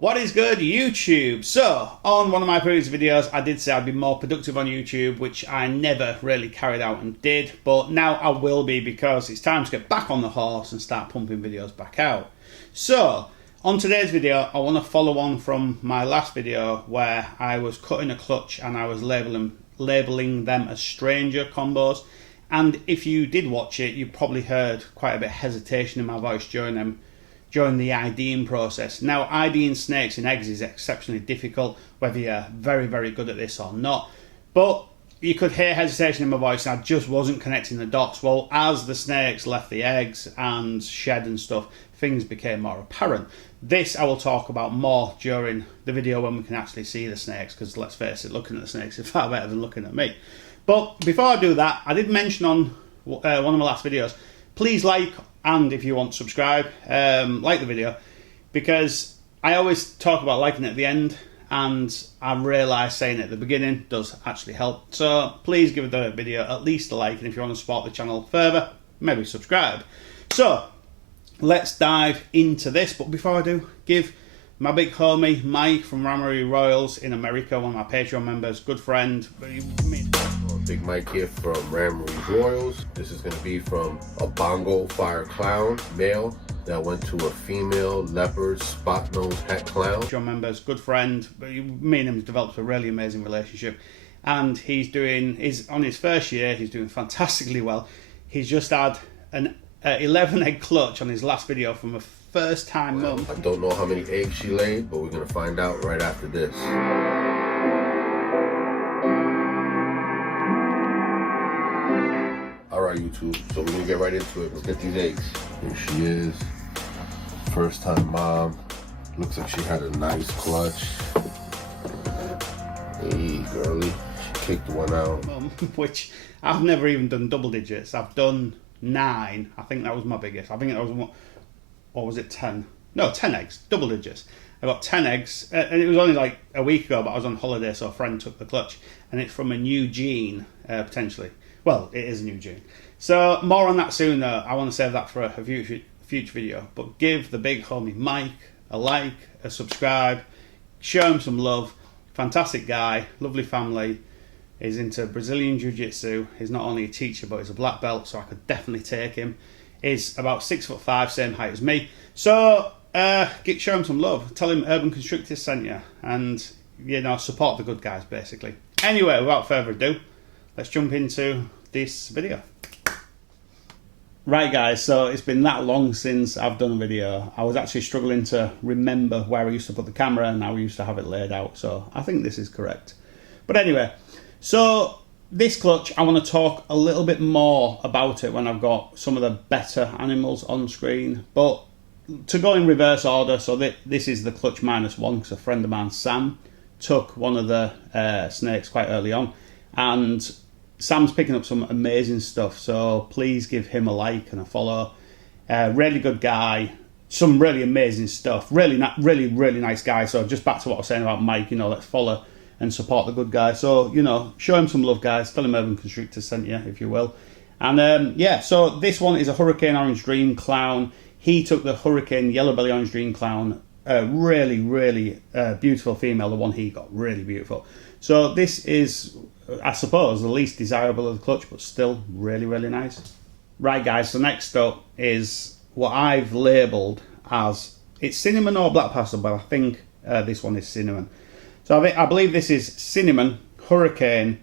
What is good, YouTube? So, on one of my previous videos, I did say I'd be more productive on YouTube, which I never really carried out and did, but now I will be because it's time to get back on the horse and start pumping videos back out. So, on today's video, I want to follow on from my last video where I was cutting a clutch and I was labeling them as stranger combos. And if you did watch it, you probably heard quite a bit of hesitation in my voice during the IDing process. Now, IDing snakes and eggs is exceptionally difficult, whether you're very, very good at this or not. But you could hear hesitation in my voice, and I just wasn't connecting the dots. Well, as the snakes left the eggs and shed and stuff, things became more apparent. This I will talk about more during the video when we can actually see the snakes, because let's face it, looking at the snakes is far better than looking at me. But before I do that, I did mention on one of my last videos, please like, and if you want, subscribe, like the video, because I always talk about liking it at the end, and I realise saying it at the beginning does actually help. So please give the video at least a like, and if you want to support the channel further, maybe subscribe. So let's dive into this, but before I do, give my big homie Mike from Rammery Royals in America, one of my Patreon members, good friend. Big Mike here from Rammery Royals. This is going to be from a Bongo Fire Clown male that went to a female leopard spot nose het clown. Patreon members, good friend. Me and him have developed a really amazing relationship, and he's on his first year. He's doing fantastically well. He's just had an 11 egg clutch on his last video from a first time mum. I don't know how many eggs she laid, but we're going to find out right after this. Alright, YouTube, so we're gonna get right into it. Let's get these eggs. Here she is. First time mom. Looks like she had a nice clutch. Hey, girly. She kicked one out. Which I've never even done double digits. I've done 9. I think that was my biggest. I think that was one, or was it 10? No, 10 eggs, double digits. I got 10 eggs, and it was only like a week ago, but I was on holiday, so a friend took the clutch, and it's from a new gene, potentially. Well, it is a new gene. So more on that soon though. I want to save that for a future video. But give the big homie Mike a like, a subscribe, show him some love. Fantastic guy, lovely family. He's into Brazilian Jiu-Jitsu. He's not only a teacher, but he's a black belt, so I could definitely take him. He's about 6'5", same height as me. So show him some love. Tell him Urban Constrictors sent you, and you know, support the good guys basically. Anyway, without further ado, let's jump into this video. Right guys, so it's been that long since I've done a video. I was actually struggling to remember where I used to put the camera and how we used to have it laid out, so I think this is correct. But anyway, so this clutch, I want to talk a little bit more about it when I've got some of the better animals on screen. But to go in reverse order, so this is the clutch -1, because a friend of mine, Sam, took one of the snakes quite early on, and Sam's picking up some amazing stuff, so please give him a like and a follow. Really good guy, some really amazing stuff. Really nice guy. So just back to what I was saying about Mike, you know, let's follow and support the good guy. So, you know, show him some love, guys. Tell him Urban Constrictors sent you, if you will. And yeah, so this one is a Hurricane Orange Dream Clown. He took the Hurricane Yellow Belly Orange Dream Clown. Really beautiful female, the one he got, really beautiful. So this is, I suppose, the least desirable of the clutch, but still really nice. Right guys, so next up is what I've labelled as, it's cinnamon or black pastel, but I think this one is cinnamon. So I believe this is cinnamon, hurricane,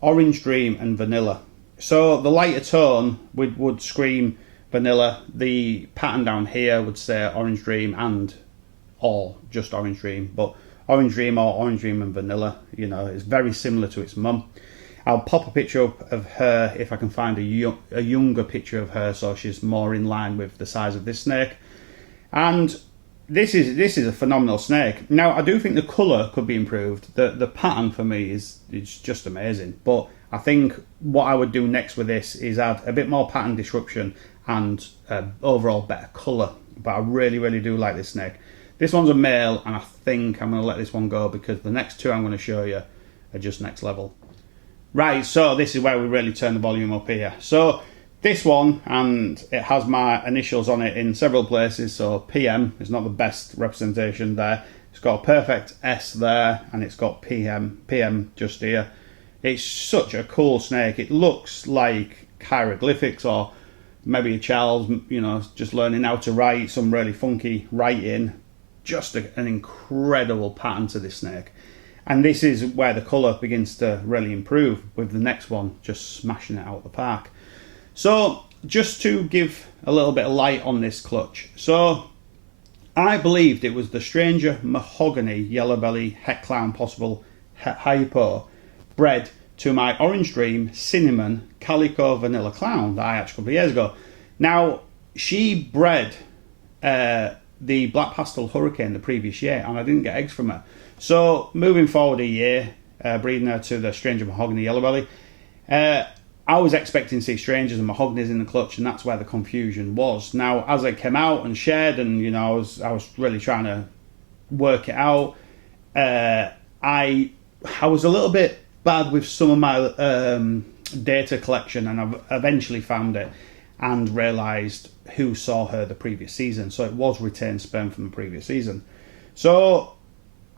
orange dream and vanilla. So the lighter tone would scream vanilla. The pattern down here would say orange dream or just orange dream, but orange dream or orange dream and vanilla, you know, it's very similar to its mum. I'll pop a picture up of her if I can find a younger picture of her, so she's more in line with the size of this snake. And this is a phenomenal snake. Now, I do think the colour could be improved. The pattern for me is just amazing, but I think what I would do next with this is add a bit more pattern disruption and overall better colour. But I really do like this snake. This one's a male, and I think I'm going to let this one go because the next two I'm going to show you are just next level. Right, so this is where we really turn the volume up here. So this one, and it has my initials on it in several places, so PM is not the best representation there. It's got a perfect S there, and it's got PM just here. It's such a cool snake. It looks like hieroglyphics, or maybe a child's, just learning how to write some really funky writing. Just an incredible pattern to this snake. And this is where the colour begins to really improve, with the next one just smashing it out of the park. So just to give a little bit of light on this clutch. So I believed it was the Stranger Mahogany Yellow Belly Het Clown Possible Hypo bred to my Orange Dream Cinnamon Calico Vanilla Clown that I hatched a couple of years ago. Now, she bred the Black Pastel Hurricane the previous year, and I didn't get eggs from her. So moving forward a year, breeding her to the Stranger Mahogany Yellow Belly, I was expecting to see Strangers and Mahoganies in the clutch, and that's where the confusion was. Now, as I came out and shared, and I was really trying to work it out, I was a little bit bad with some of my data collection, and I've eventually found it and realised who saw her the previous season. So it was retained sperm from the previous season. So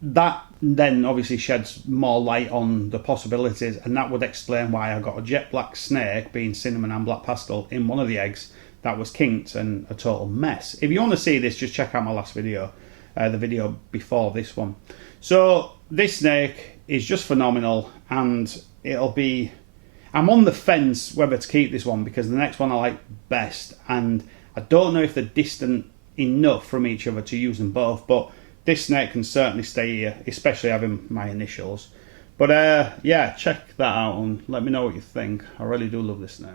that then obviously sheds more light on the possibilities, and that would explain why I got a jet black snake, being cinnamon and black pastel, in one of the eggs that was kinked and a total mess. If you want to see this, just check out my last video, the video before this one. So this snake is just phenomenal, and I'm on the fence whether to keep this one, because the next one I like best, and I don't know if they're distant enough from each other to use them both, but this snake can certainly stay here, especially having my initials. But yeah, check that out and let me know what you think. I really do love this snake.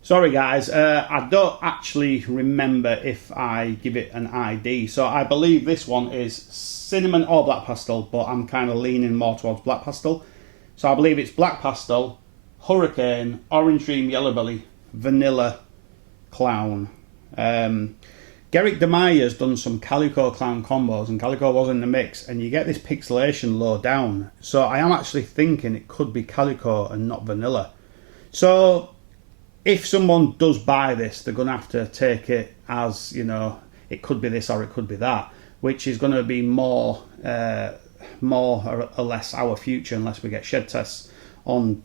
Sorry guys, I don't actually remember if I give it an ID. So I believe this one is cinnamon or black pastel, but I'm kind of leaning more towards black pastel. So I believe it's black pastel, Hurricane, Orange Dream Yellow Belly, Vanilla Clown. Gerrit Demeyer's done some Calico Clown combos, and Calico was in the mix, and you get this pixelation low down. So I am actually thinking it could be Calico and not Vanilla. So if someone does buy this, they're going to have to take it as, it could be this or it could be that, which is going to be more or less our future, unless we get shed tests on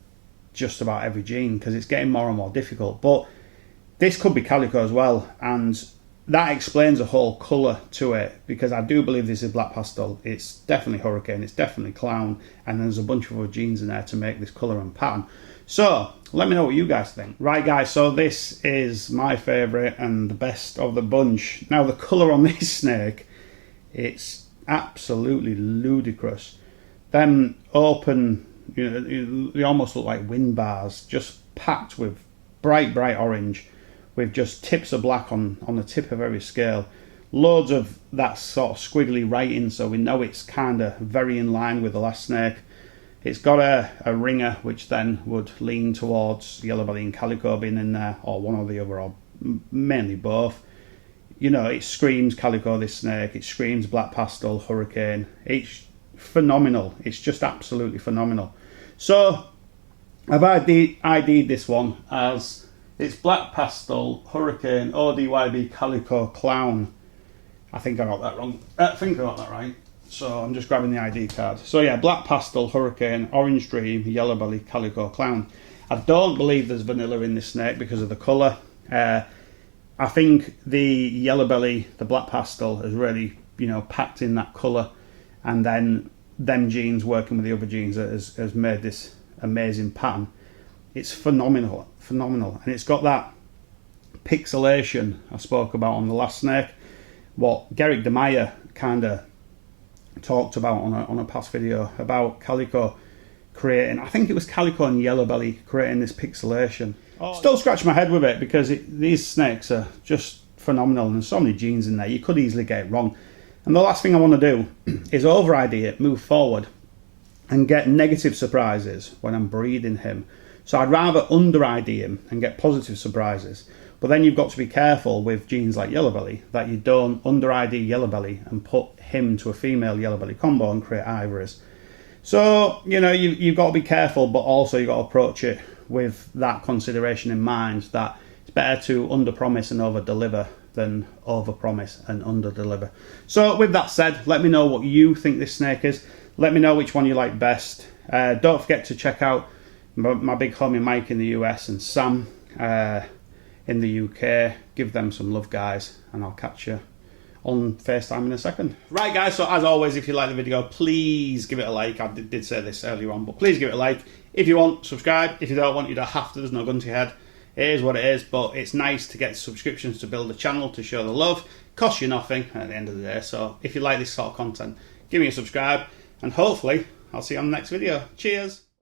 just about every gene, because it's getting more and more difficult. But this could be Calico as well, and that explains the whole colour to it, because I do believe this is black pastel. It's definitely Hurricane, it's definitely Clown, and there's a bunch of other genes in there to make this colour and pattern. So let me know what you guys think. Right guys, so this is my favourite and the best of the bunch. Now the colour on this snake, it's absolutely ludicrous. Them open, they almost look like wind bars, just packed with bright orange, with just tips of black on the tip of every scale. Loads of that sort of squiggly writing, so we know it's kind of very in line with the last snake. It's got a ringer, which then would lean towards Yellow Belly and Calico being in there, or one or the other, or mainly both. It screams Calico, this snake. It screams black pastel, Hurricane. It's phenomenal. It's just absolutely phenomenal. So I've ID'd this one as it's black pastel, Hurricane, ODYB Calico Clown. I think I got that wrong. I think I got that right. So I'm just grabbing the ID card. So yeah, black pastel, Hurricane, Orange Dream, Yellow Belly, Calico Clown. I don't believe there's vanilla in this snake because of the colour. I think the Yellow Belly, the black pastel, has really, packed in that colour, and then them genes working with the other genes has made this amazing pattern. It's phenomenal, and it's got that pixelation I spoke about on the last snake, what Gerrit Demeyer kind of talked about on a past video about Calico creating, I think it was Calico and Yellow Belly creating this pixelation. Still scratch my head with it, because these snakes are just phenomenal, and there's so many genes in there, you could easily get it wrong. And the last thing I want to do is over ID it, move forward, and get negative surprises when I'm breeding him. So I'd rather under ID him and get positive surprises. But then you've got to be careful with genes like Yellow Belly that you don't under ID Yellow Belly and put him to a female Yellow Belly combo and create ivories. So, you've got to be careful, but also you've got to approach it with that consideration in mind, that it's better to under-promise and over-deliver than over-promise and under-deliver. So with that said, let me know what you think this snake is. Let me know which one you like best. Don't forget to check out my big homie Mike in the US and Sam in the UK. Give them some love, guys, and I'll catch you on FaceTime in a second. Right, guys, so as always, if you like the video, please give it a like. I did say this earlier on, but please give it a like. If you want, subscribe. If you don't want, you don't have to. There's no gun to your head. It is what it is, but it's nice to get subscriptions to build a channel, to show the love. Costs you nothing at the end of the day. So if you like this sort of content, give me a subscribe, and hopefully I'll see you on the next video. Cheers.